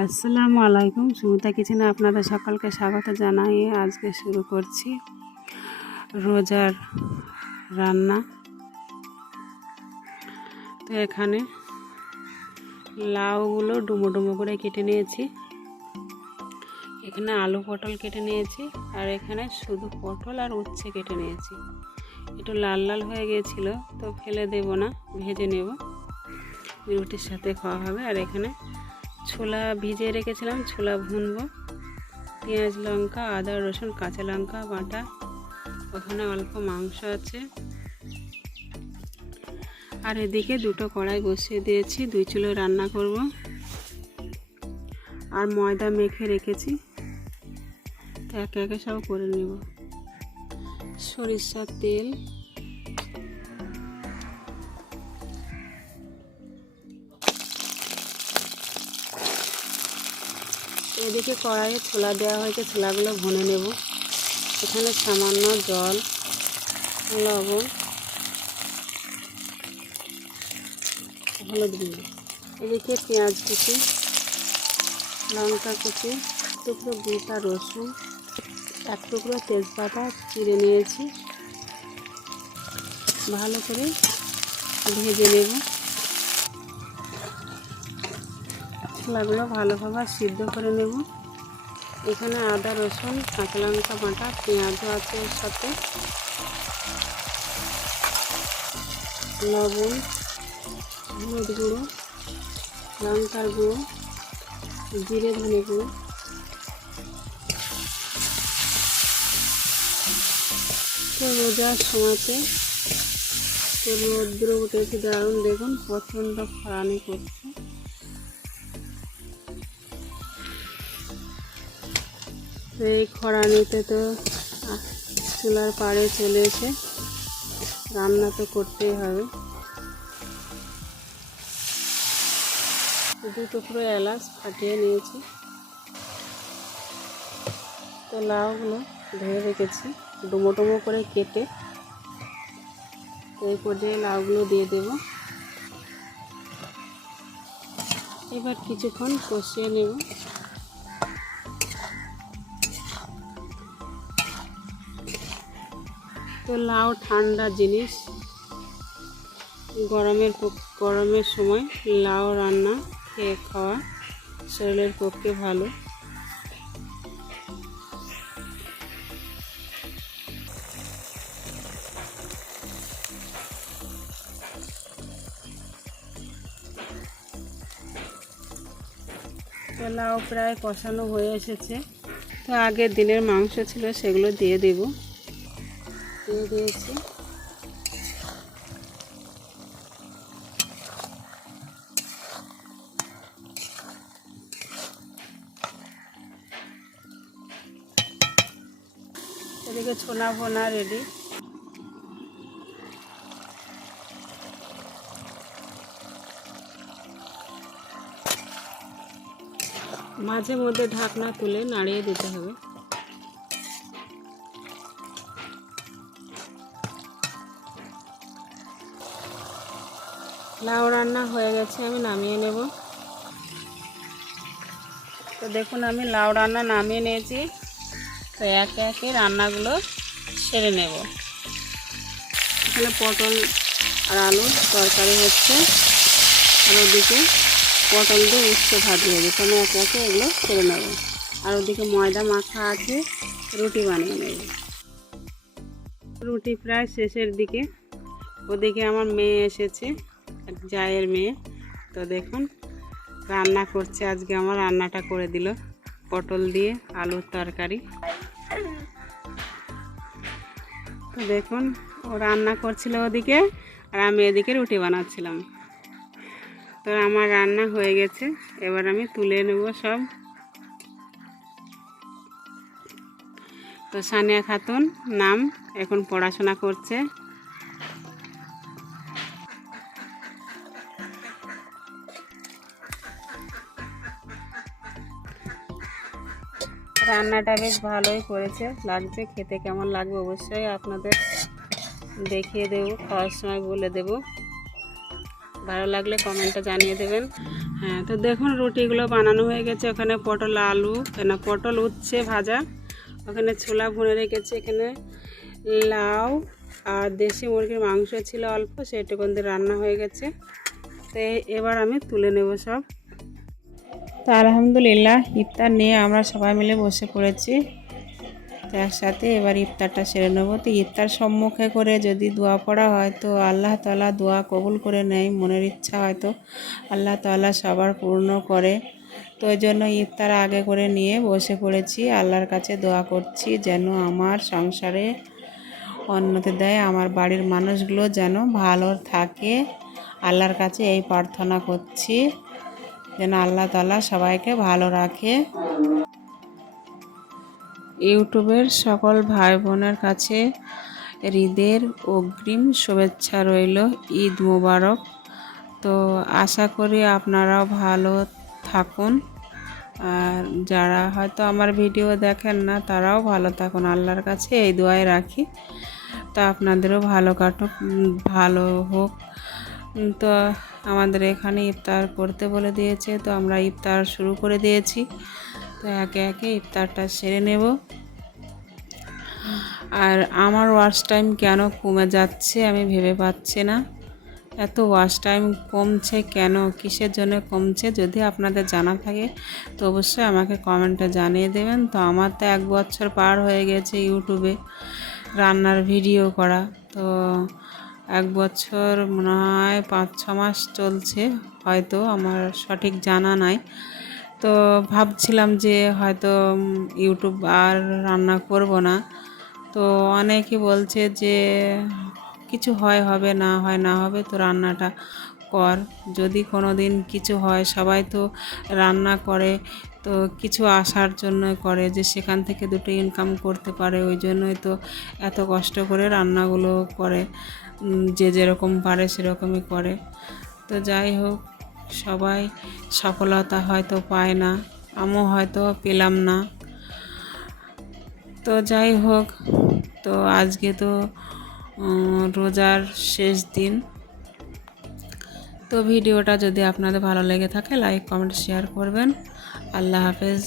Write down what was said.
আসসালামু আলাইকুম। সুমিতা কিচেনে আপনাদের সকলকে স্বাগত জানাই। আজকে শুরু করছি রোজার রান্না। তো এখানে লাউগুলো ডুমো ডুমো করে কেটে নিয়েছি, এখানে আলু পটল কেটে নিয়েছি, আর এখানে শুধু পটল আর উচ্ছে কেটে নিয়েছি। একটু লাল লাল হয়ে গিয়েছিল, তো ফেলে দেব না, ভেজে নেব, রুটির সাথে খাওয়া হবে। আর এখানে ছোলা ভিজিয়ে রেখেছিলাম, ছোলা ভুনবো। পেঁয়াজ লঙ্কা আদা রসুন কাঁচা লঙ্কা বাটা, ওখানে অল্প মাংস আছে। আর এদিকে দুটো কড়াই বসিয়ে দিয়েছি, 2 চুলো রান্না করব। আর ময়দা মেখে রেখেছি, তো একে একে সব করে নেব। সরিষার তেল, এদিকে কড়াইয়ে ছোলা দেওয়া হয়েছে, ছোলাগুলো ভুনে নেব। এখানে সামান্য জল, লবণ, হলুদ গুঁড়ো। এদিকে পেঁয়াজ কুচি, লঙ্কা কুচি, টুকরো গোটা রসুন, 1 টুকরো তেজপাতা চিড়ে নিয়েছি। ভালো করে ভেজে নেব। ছোলাগুলো ভালোভাবে সিদ্ধ করে নেব। এখানে আদা রসুন কাঁচা লঙ্কা বাটা, পেঁয়াজও আছে এর সাথে, লবণ, হলুদ গুঁড়ো, লঙ্কার গুঁড়ো, জিরে ধনে গুঁড়ো। তো রোজার সময়তে তো রৌদ্র উঠেছে দারুণ, দেখুন প্রচণ্ড খরানি করছে। তো এই খরানিতে তো চুলার পাড়ে চলে এসে রান্না তো করতেই হবে। 2 টুকরো এলাচ ফাটিয়ে নিয়েছি। তো লাউগুলো ধুয়ে রেখেছি ডুমো ডুমো করে কেটে। তো এই পর্যায়ে লাউগুলো দিয়ে দেব। এবার কিছুক্ষণ কষিয়ে নেব। তো লাউ ঠান্ডা জিনিস, গরমের সময় লাউ রান্না খেয়ে খাওয়া শরীরের পক্ষে ভালো। তো লাউ প্রায় কষানো হয়ে এসেছে। তো আগের দিনের মাংস ছিল, সেগুলো দিয়ে দেব। দিয়ে দিয়েছি। এদিকে ছোলা ভোনা রেডি। মাঝে মধ্যে ঢাকনা তুলে নাড়িয়ে দিতে হবে। লাউ রান্না হয়ে গেছে, আমি নামিয়ে নেব। তো দেখুন আমি লাউ রান্না নামিয়ে নিয়েছি। তো একে একে রান্নাগুলো সেরে নেব। এখানে পটল আর আলু তরকারি হচ্ছে, আর ওদিকে পটল দিয়ে উচ্ছে ভাজি হবে। তো আমি একে একে এগুলো সেরে নেব। আর ওদিকে ময়দা মাখা আছে, রুটি বানিয়ে নেব। রুটি প্রায় শেষের দিকে। ওদিকে আমার মেয়ে এসেছে, এক জায়ের মেয়ে। তো দেখুন রান্না করছে, আজকে আমার রান্নাটা করে দিল, পটল দিয়ে আলুর তরকারি। তো দেখুন ও রান্না করছিল ওদিকে, আর আমি এদিকে রুটি বানাচ্ছিলাম। তো আমার রান্না হয়ে গেছে, এবার আমি তুলে নেব সব। তো সানিয়া খাতুন নাম, এখন পড়াশোনা করছে। রান্নাটা বেশ ভালোই করেছে, লাগছে। খেতে কেমন লাগবে অবশ্যই আপনাদের দেখিয়ে দেব, খাওয়ার সময় বলে দেব। ভালো লাগলে কমেন্টে জানিয়ে দেবেন। হ্যাঁ, তো দেখুন রুটিগুলো বানানো হয়ে গেছে। ওখানে পটল আলু পটল উচ্ছে ভাজা, ওখানে ছোলা ভুনে রেখেছি, এখানে লাউ আর দেশি মুরগির মাংস ছিল অল্প, সেটুকুন দিয়ে রান্না হয়ে গেছে। তো এবার আমি তুলে নেব সব। তো আলহামদুলিল্লাহ ইফতার নিয়ে আমরা সবাই মিলে বসে পড়েছি। তো একসাথে এবার ইফতারটা সেরে নেব। তো ইফতার সম্মুখে করে যদি দোয়া পড়া হয় তো আল্লাহ তাআলা দোয়া কবুল করে নেয়। মনের ইচ্ছা হয়তো আল্লাহ তাআলা সবার পূর্ণ করে। তো ওই জন্য ইফতার আগে করে নিয়ে বসে পড়েছি, আল্লাহর কাছে দোয়া করছি যেন আমার সংসারে উন্নতি দেয়, আমার বাড়ির মানুষগুলো যেন ভালো থাকে। আল্লাহর কাছে এই প্রার্থনা করছি যেন আল্লাহ তাআলা সবাইকে ভালো রাখে। ইউটিউবের সকল ভাই বোনের কাছে ঈদের অগ্রিম শুভেচ্ছা রইল। ঈদ মোবারক। তো আশা করি আপনারাও ভালো থাকুন, আর যারা হয়তো আমার ভিডিও দেখেন না তারাও ভালো থাকুন, আল্লাহর কাছে এই দোয়াই রাখি। তো আপনাদেরও ভালো কাটুক, ভালো হোক। তো আমাদের এখানে ইফতার করতে বলে দিয়েছে, তো আমরা ইফতার শুরু করে দিয়েছি। তো একে একে ইফতারটা সেরে নেব। আর আমার ওয়াচ টাইম কেন কমে যাচ্ছে আমি ভেবে পাচ্ছি না, এত ওয়াচ টাইম কমছে কেন, কিসের জন্য কমছে? যদি আপনাদের জানা থাকে তো অবশ্যই আমাকে কমেন্টে জানিয়ে দেবেন। তো আমার তো 1 বছর পার হয়ে গেছে ইউটিউবে রান্নার ভিডিও করা। তো 1 বছর মনে হয় 5-6 মাস চলছে, হয়তো আমার সঠিক জানা নাই। তো ভাবছিলাম যে হয়তো ইউটিউব আর রান্না করব না। তো অনেকে বলছে যে কিছু হবে না হয় না হবে, তো রান্নাটা কর। যদি কোনো দিন কিছু হয়, সবাই তো রান্না করে তো কিছু আসার জন্য করে যে সেখান থেকে দুটো ইনকাম করতে পারে, ওই জন্যই তো এত কষ্ট করে রান্নাগুলো করে। যে যেরকম পারে সেরকমই করে। তো যাই হোক, সবাই সফলতা হয়তো পায় না, আমিও হয়তো পেলাম না। তো যাই হোক, তো আজকে তো রোজার শেষ দিন। তো ভিডিওটা যদি আপনাদের ভালো লেগে থাকে লাইক কমেন্ট শেয়ার করবেন। আল্লাহ হাফেজ।